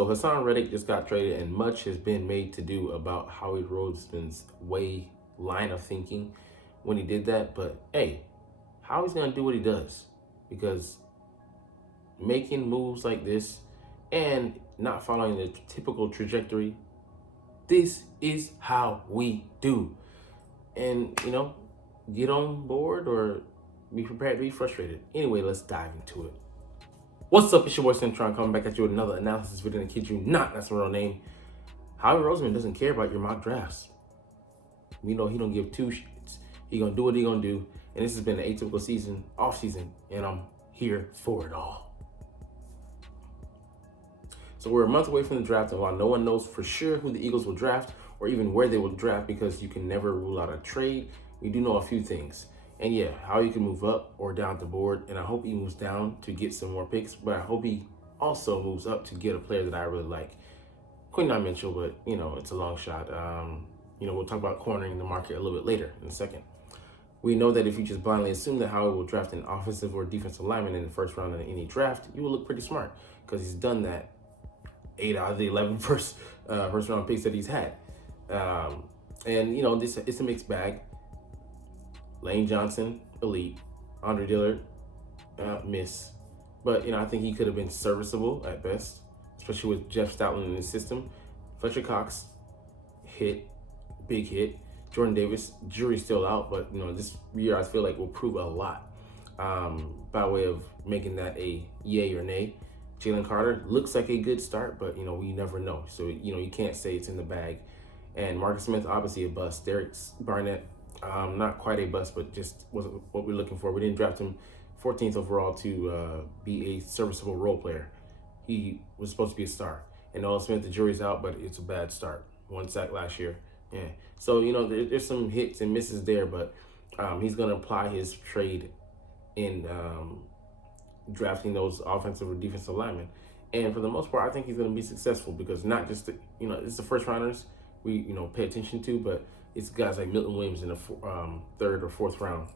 So Hassan Reddick just got traded, and much has been made to do about Howie Roseman's line of thinking when he did that. But hey, Howie's gonna do what he does because making moves like this and not following the typical trajectory, this is how we do. And get on board or be prepared to be frustrated. Anyway, let's dive into it. What's up? It's your boy Cintron coming back at you with another analysis video. And kid you not, that's my real name. Howie Roseman doesn't care about your mock drafts. We know he don't give two shits. He gonna do what he gonna do. And this has been an atypical season, off season, and I'm here for it all. So we're a month away from the draft, and while no one knows for sure who the Eagles will draft or even where they will draft because you can never rule out a trade, we do know a few things. And yeah, how he can move up or down the board, and I hope he moves down to get some more picks, but I hope he also moves up to get a player that I really like. Quinton Mitchell, but it's a long shot. We'll talk about cornering the market a little bit later in a second. We know that if you just blindly assume that Howie will draft an offensive or defensive lineman in the first round of any draft, you will look pretty smart because he's done that 8 out of the 11 first round picks that he's had. It's a mixed bag. Lane Johnson, elite. Andre Dillard, miss. But, I think he could have been serviceable at best, especially with Jeff Stoutland in his system. Fletcher Cox, hit, big hit. Jordan Davis, jury's still out, but, this year I feel like will prove a lot by way of making that a yay or nay. Jalen Carter looks like a good start, but, we never know. So, you can't say it's in the bag. And Marcus Smith, obviously a bust. Derek Barnett, not quite a bust, but just wasn't what we're looking for. We didn't draft him 14th overall to be a serviceable role player. He was supposed to be a star. And Nolan Smith, the jury's out, but it's a bad start. 1 sack last year. Yeah. So, there's some hits and misses there, but he's going to apply his trade in drafting those offensive or defensive linemen. And for the most part, I think he's going to be successful because not just, it's the first rounders we, pay attention to, but it's guys like Milton Williams in the third or fourth round.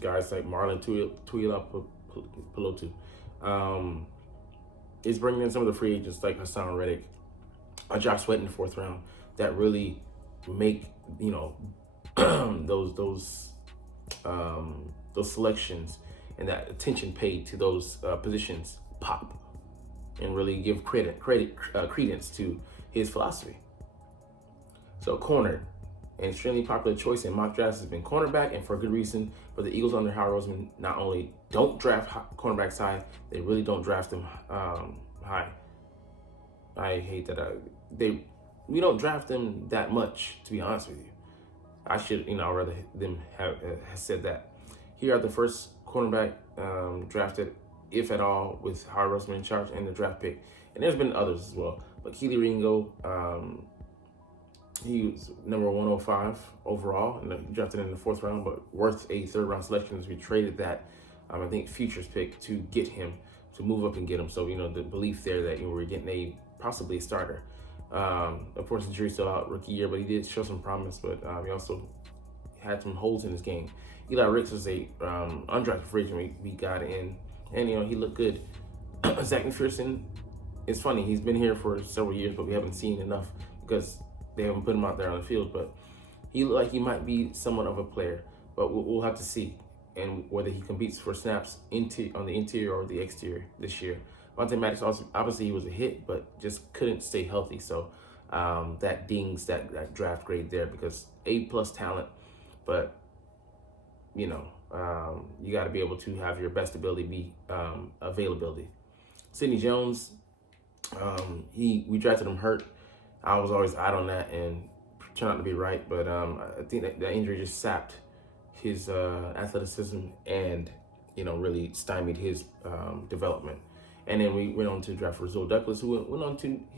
Guys like Marlon Tuilapototu. It's bringing in some of the free agents like Hassan Reddick, Josh Sweat in the fourth round that really make, those selections and that attention paid to those positions pop and really give credence to his philosophy. So corner, an extremely popular choice in mock drafts has been cornerback, and for a good reason. But the Eagles under Howie Roseman not only don't draft cornerbacks high, they really don't draft them high. I hate that we don't draft them that much, to be honest with you. I should, I'd rather them have said that. Here are the first cornerback drafted, if at all, with Howie Roseman in charge and the draft pick. And there's been others as well. But Keely Ringo, he was number 105 overall, and drafted in the fourth round, but worth a third round selection as we traded that, I think, futures pick to get him, to move up and get him. So, the belief there that we're getting possibly a starter. Of course, the jury's still out rookie year, but he did show some promise, but he also had some holes in his game. Eli Ricks was a undrafted free agent we got in, and, he looked good. Zach McPherson, it's funny, he's been here for several years, but we haven't seen enough because they haven't put him out there on the field, but he looked like he might be somewhat of a player, but we'll have to see, and whether he competes for snaps on the interior or the exterior this year. Vontae Maddox, also, obviously he was a hit, but just couldn't stay healthy, so that dings that draft grade there because A+ talent, but you got to be able to have your best ability be availability. Sidney Jones, we drafted him hurt. I was always out on that and turned out to be right, but I think that injury just sapped his athleticism and really stymied his development. And then we went on to draft Rasul Douglas, who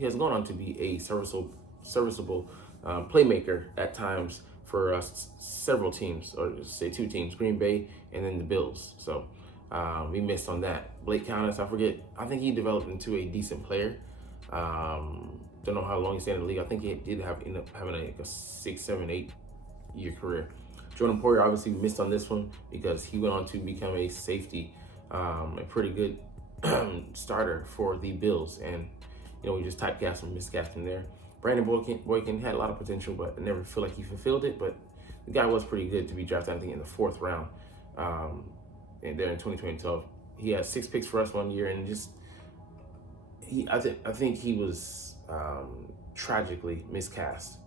has gone on to be a serviceable playmaker at times for several teams, or say 2 teams, Green Bay and then the Bills. So we missed on that. Blake Countess, I think he developed into a decent player. Don't know how long he stayed in the league. I think he did end up having a 6, 7, 8 year career. Jordan Poyer obviously missed on this one because he went on to become a safety, a pretty good starter for the Bills, and we just typecast and miscast him there. Brandon Boykin had a lot of potential, but I never feel like he fulfilled it. But the guy was pretty good to be drafted, I think, in the 4th round. And there in 2012, he had 6 picks for us one year, and just I think he was tragically miscast.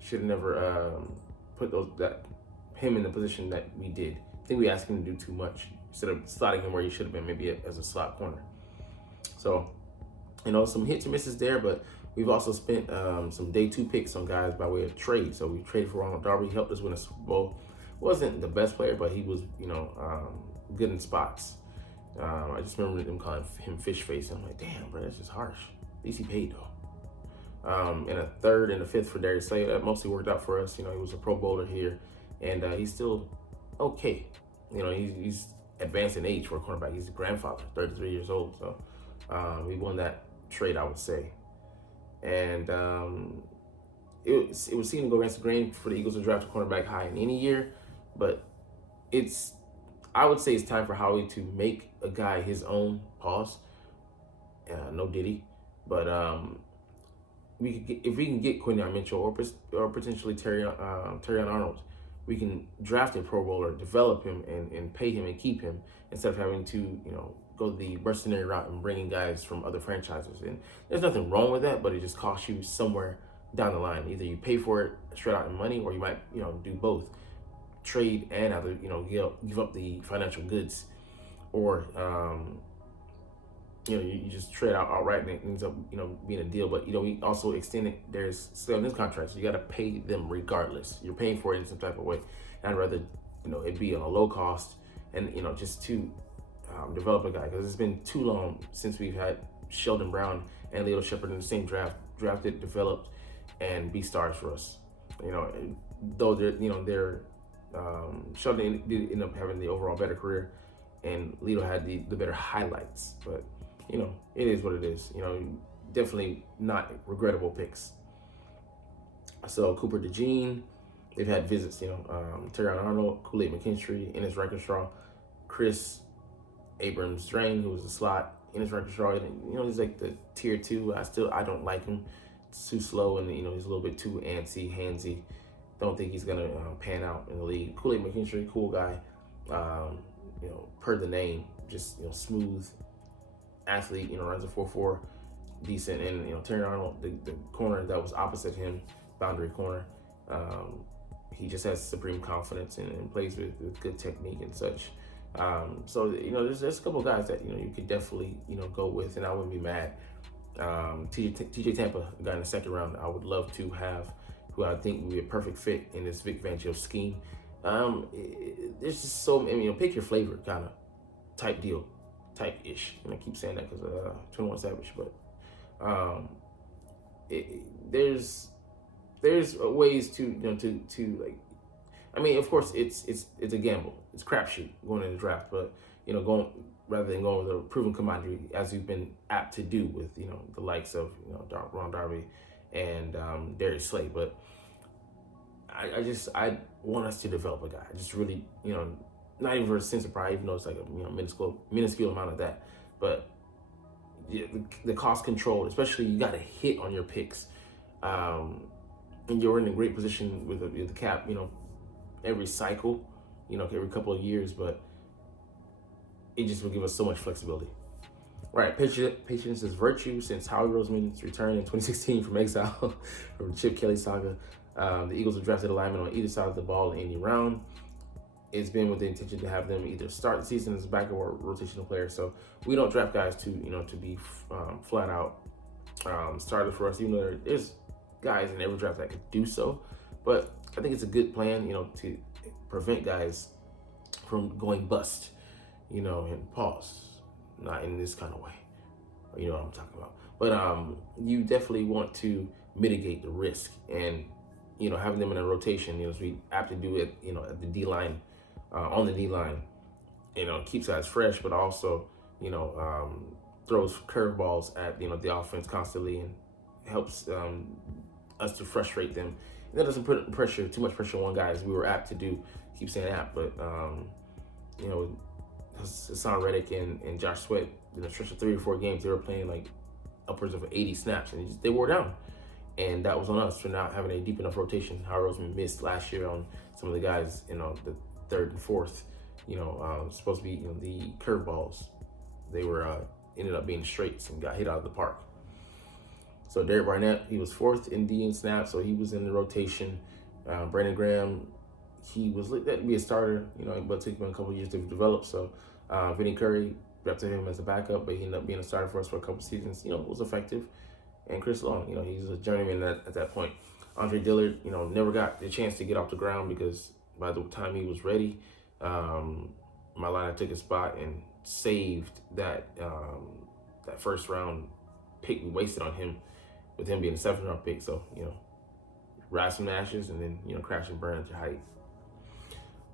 Should have never put him in the position that we did. I think we asked him to do too much instead of slotting him where he should have been, maybe as a slot corner. So, some hits and misses there, but we've also spent some day 2 picks on guys by way of trade. So we traded for Ronald Darby. He helped us win a Super Bowl. Wasn't the best player, but he was, good in spots. I just remember them calling him fish face. I'm like, damn, bro, that's just harsh. At least he paid though. And a 3rd and a 5th for Darius Slay. That mostly worked out for us. He was a Pro Bowler here, and he's still okay. He's advanced in age for a cornerback. He's a grandfather, 33 years old. So we won that trade, I would say. And it would seem to go against the grain for the Eagles to draft a cornerback high in any year, but I would say it's time for Howie to make a guy his own. Pause. No Diddy, but if we can get Quinyon Mitchell or potentially Terrion Arnold, we can draft a Pro Bowler, develop him, and pay him and keep him instead of having to go the mercenary route and bringing guys from other franchises. And there's nothing wrong with that, but it just costs you somewhere down the line. Either you pay for it straight out in money, or you might do both, trade and either give up the financial goods, or you just trade out outright and it ends up being a deal. But we also extended there's still in this contract, so you got to pay them regardless. You're paying for it in some type of way. And I'd rather it be on a low cost and just to develop a guy, because it's been too long since we've had Sheldon Brown and Leo Shepard in the same drafted, developed, and be stars for us. Though they're Sheldon did end up having the overall better career, and Leo had the better highlights. But it is what it is. Definitely not regrettable picks. So Cooper DeJean, they've had visits. Terrion Arnold, Kool-Aid McKinstry, Ennis Rakestraw, Chris Abrams Drain, who was a slot. Ennis Rakestraw, he's like the tier 2. I don't like him. It's too slow, and he's a little bit too antsy, handsy. Don't think he's gonna pan out in the league. Kool-Aid McKinstry, cool guy. Per the name, just smooth athlete. Runs a 4.4, decent. And Terrion Arnold, the corner that was opposite him, boundary corner. He just has supreme confidence and plays with good technique and such. So there's a couple of guys that you could definitely go with, and I wouldn't be mad. TJ Tampa, a guy in the 2nd round, I would love to have, who I think would be a perfect fit in this Vic Fangio scheme. There's just so pick your flavor kind of type-ish. And I keep saying that because 21 Savage, but there's ways to like. Of course, it's a gamble. It's a crapshoot going in the draft, but rather than going with a proven commodity, as you've been apt to do with the likes of Ron Darby and Darius Slay. But I want us to develop a guy. I just really not even for a sense of pride, even though it's like a minuscule amount of that, but the cost control, especially you got to hit on your picks, and you're in a great position with the cap. Every cycle, every couple of years, but it just will give us so much flexibility. Right, patience is virtue. Since Howie Roseman's return in 2016 from exile from the Chip Kelly saga, the Eagles have drafted a lineman on either side of the ball in any round. It's been with the intention to have them either start the season as a backup or rotational player. So we don't draft guys to be flat out starters for us, even though there's guys in every draft that could do so. But I think it's a good plan, to prevent guys from going bust, and pause. Not in this kind of way. You know what I'm talking about. But you definitely want to mitigate the risk, and having them in a rotation, as we apt to do it, at the D line, on the D line, keeps guys fresh, but also throws curveballs at the offense constantly and helps us to frustrate them. And that doesn't put too much pressure on one guy, as we were apt to do. Keep saying apt, but Hassan Reddick and Josh Sweat, in a stretch of 3 or 4 games, they were playing like upwards of 80 snaps, and they wore down. And that was on us for not having a deep enough rotation. Howie Roseman missed last year on some of the guys, the third and fourth, supposed to be, the curveballs. They were ended up being straights and got hit out of the park. So Derek Barnett, he was fourth in D in snaps, so he was in the rotation. Brandon Graham, he was looked at to be a starter, but it took him a couple of years to develop. So Vinny Curry, drafted him as a backup, but he ended up being a starter for us for a couple seasons. Was effective. And Chris Long, he's a journeyman at that point. Andre Dillard, never got the chance to get off the ground because by the time he was ready, Malina took his spot and saved that first round pick we wasted on him, with him being a 7th round pick. So, rise from the ashes and then, crash and burn at your height.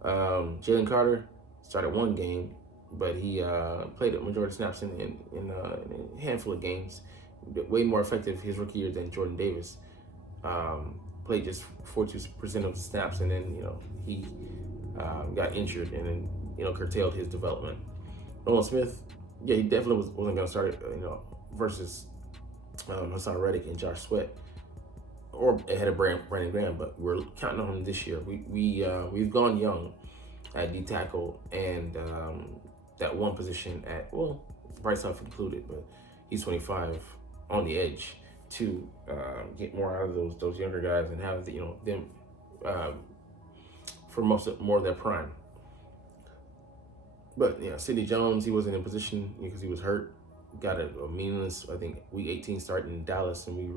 Jalen Carter started one game, but he played a majority of snaps in a handful of games. Way more effective his rookie year than Jordan Davis. Played just 42% of the snaps, and then he got injured and then curtailed his development. Nolan Smith, yeah, he definitely wasn't going to start versus Hassan Reddick and Josh Sweat, or ahead of Brandon Graham, but we're counting on him this year. We've gone young at D tackle and that one position at, Bryce Huff included, but he's 25 on the edge to get more out of those younger guys and have them for more of their prime. But Sidney Jones, he wasn't in position because he was hurt. Got a meaningless, I think, week 18 start in Dallas, and we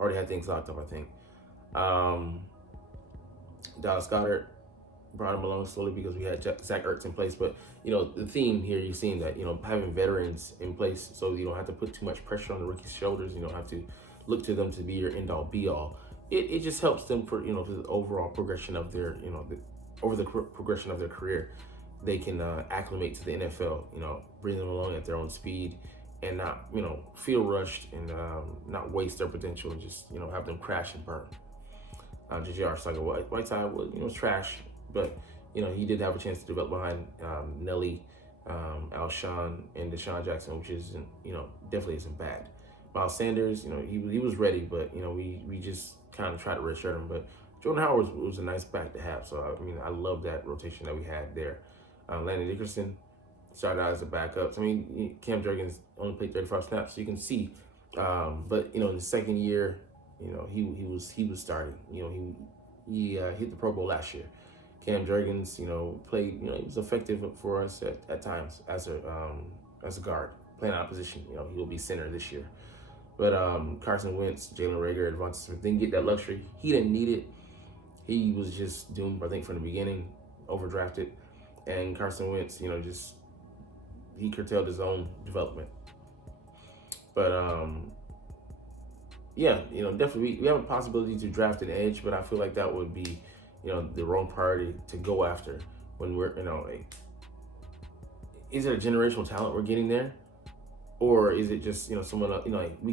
already had things locked up, I think. Dallas Goedert brought him along slowly because we had Zach Ertz in place. But, the theme here, you're seeing that, having veterans in place so you don't have to put too much pressure on the rookies' shoulders. You don't have to look to them to be your end-all, be-all. It just helps them for, the overall progression of their, over the progression of their career. They can acclimate to the NFL, bring them along at their own speed and not, feel rushed and not waste their potential and just, have them crash and burn. J.J. Arcega-Whiteside was trash, but he did have a chance to develop behind Nelly, Alshon, and Deshaun Jackson, which isn't, definitely isn't bad. Miles Sanders, he was ready, but we just kind of tried to redshirt him. But Jordan Howard was a nice back to have, so I love that rotation that we had there. Landon Dickerson started out as a backup. Cam Jurgens only played 35 snaps, so you can see. But in the second year, he was starting. He hit the Pro Bowl last year. Cam Jurgens, played. He was effective for us at times as a guard, playing out of position. He will be center this year. But Carson Wentz, Jalen Reagor, Devonta Smith didn't get that luxury. He didn't need it. He was just doomed, I think, from the beginning, overdrafted. And Carson Wentz, he curtailed his own development. But definitely we have a possibility to draft an edge, but I feel like that would be, the wrong priority to go after when we're, is it a generational talent we're getting there? Or is it just, someone,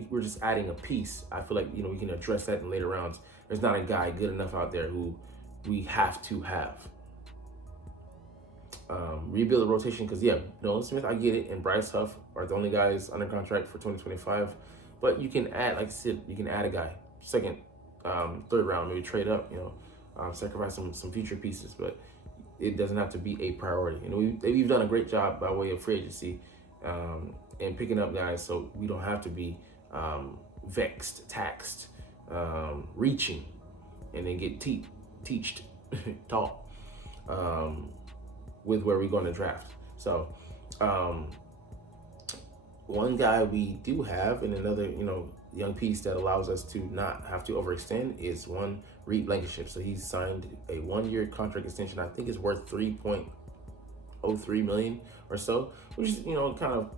we're just adding a piece? I feel like, we can address that in later rounds. There's not a guy good enough out there who we have to have. Rebuild the rotation because, Nolan Smith, I get it, and Bryce Huff are the only guys under contract for 2025. But you can add, like I said, you can add a guy, second, third round, maybe trade up, sacrifice some future pieces. But it doesn't have to be a priority. We've done a great job by way of free agency and picking up guys so we don't have to be vexed, taxed, reaching, and then get taught with where we're going to draft. So one guy we do have and another, young piece that allows us to not have to overextend is one Reed Blankenship. So he's signed a 1-year contract extension. I think it's worth $3.03 million or so, which is, kind of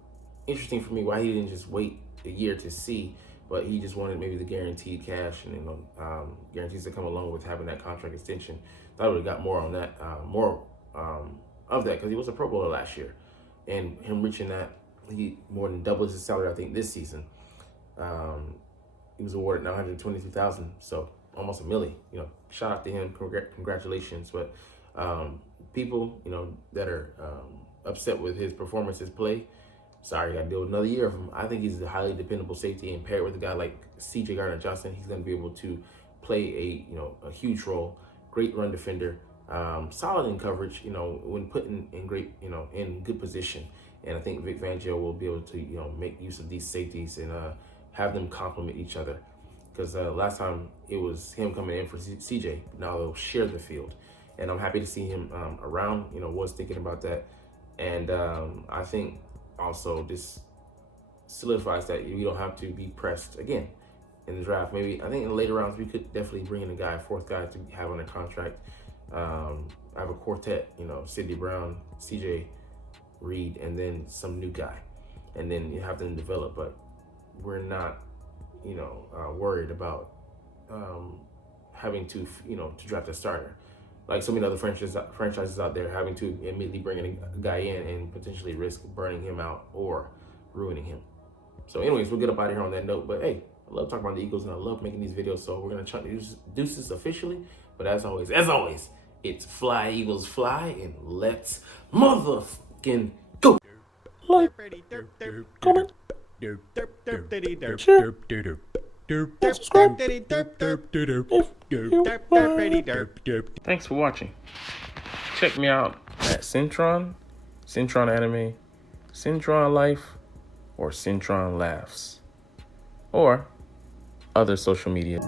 interesting for me why he didn't just wait a year to see, but he just wanted maybe the guaranteed cash and guarantees that come along with having that contract extension. Thought I would have got more on that, of that because he was a Pro Bowler last year, and him reaching that, he more than doubled his salary I think this season. He was awarded $922,000, so almost $1 million. Shout out to him, congratulations. But people that are upset with his performance, his play, sorry, I got to deal with another year of him. I think he's a highly dependable safety, and paired with a guy like C.J. Gardner-Johnson, he's going to be able to play a huge role. Great run defender, solid in coverage. When put in great in good position. And I think Vic Fangio will be able to make use of these safeties and have them complement each other. Because last time it was him coming in for CJ, now they'll share the field. And I'm happy to see him around, was thinking about that. And I think also this solidifies that you don't have to be pressed again in the draft. Maybe, I think in the later rounds, we could definitely bring in a fourth guy to have on a contract. I have a quartet, Sidney Brown, CJ, Reed, and then some new guy. And then you have them develop, but we're not worried about having to draft a starter, like so many other franchises out there, having to immediately bring in a guy in and potentially risk burning him out or ruining him. So anyways, we'll get up out of here on that note. But hey, I love talking about the Eagles and I love making these videos, so we're gonna try to do this officially. But as always, it's fly Eagles fly, and let's motherfucking go. Like, comment, share, subscribe. Thanks for watching. Check me out at Cintron, Cintron Anime, Cintron Life, or Cintron Laughs, or other social media.